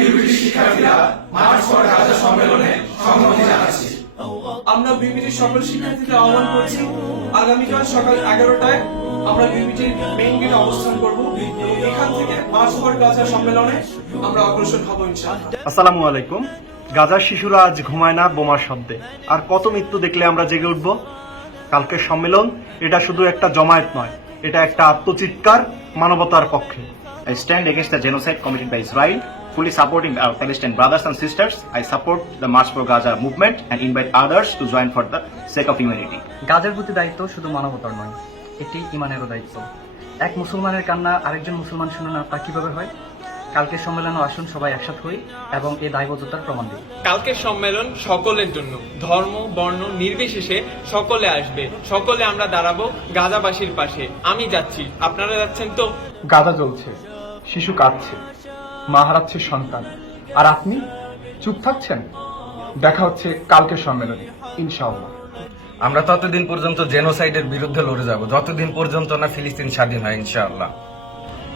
BBT শিক্ষার্থীরা March for Gaza সম্মেলনে সংহতি জানাচ্ছি। আমরা বিবিটির সকল শিক্ষার্থীদের আহ্বান করছি, আগামীকাল সকাল 11টায় আমরা বিবিটির মেইন গেটে অবস্থান করব এবং এখান থেকে মার্চ ফর গাজা সম্মেলনে আমরা অগ্রসর হব ইনশাআল্লাহ। আসসালামু আলাইকুম। গাজার শিশুরা আজ ঘুমায় না বোমার শব্দে, আর কত মৃত্যু দেখলে আমরা জেগে উঠব। কালকের সম্মেলন এটা শুধু একটা জমায়েত নয়, এটা একটা আত্মচিৎকার মানবতার পক্ষে। I stand against the genocide committed by Israel, fully supporting our Palestinian brothers and sisters. I support the March for Gaza movement and invite others to join for the sake of humanity. গাজার প্রতি দায়িত্ব শুধু মানবতার নয়, এটি ইমানেরও দায়িত্ব। এক মুসলমানের কান্না আরেকজন মুসলমান শুনে না, তা কিভাবে হয়? কালকের সম্মেলনে আসুন সবাই একসাথ হই এবং এই দায়বদ্ধতার প্রমাণ দিই। কালকের সম্মেলন সকলের জন্য, ধর্ম বর্ণ নির্বিশেষে সকলে আসবে, সকলে আমরা দাঁড়াবো গাজাবাসীর পাশে। আমি যাচ্ছি, আপনারা যাচ্ছেন তো? গাজা জ্বলছে, শিশু কাঁদছে, মা হারাচ্ছে সন্তান, আর আপনি চুপ থাকছেন। দেখা হচ্ছে কালকের সম্মেলনে ইনশাআল্লাহ। আমরা ততদিন পর্যন্ত জেনোসাইডের বিরুদ্ধে লড়ে যাব যতদিন পর্যন্ত না ফিলিস্তিন স্বাধীন হয় ইনশাআল্লাহ।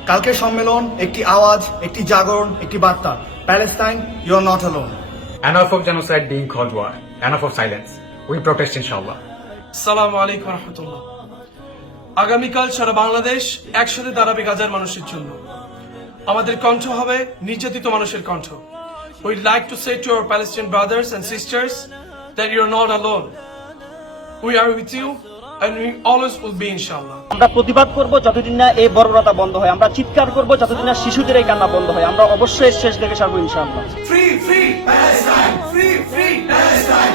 কালকের সম্মেলন একটি আওয়াজ, একটি জাগরণ, একটি বার্তা। Palestine, you are not alone. Enough of genocide being called war. Enough of silence. We protest inshallah. আসসালামু আলাইকুম ওয়া রাহমাতুল্লাহ। আগামীকাল সারা বাংলাদেশ একসাথে দাঁড়াবে গাজার মানুষের জন্য। আমাদের কণ্ঠ হবে নির্যাতিত মানুষের কণ্ঠ। We'd like to say to our Palestinian brothers and sisters that you're not alone. We are with you and we always will be inshallah. আমরা প্রতিবাদ করব যতদিন না এই বর্বরতা বন্ধ হয়, আমরা চিৎকার করব যতদিন না শিশুদের এই কান্না বন্ধ হয়। আমরা অবশ্যই শেষ দেখে সারবো ইনশাআল্লাহ। Free, free Palestine! Free, free Palestine!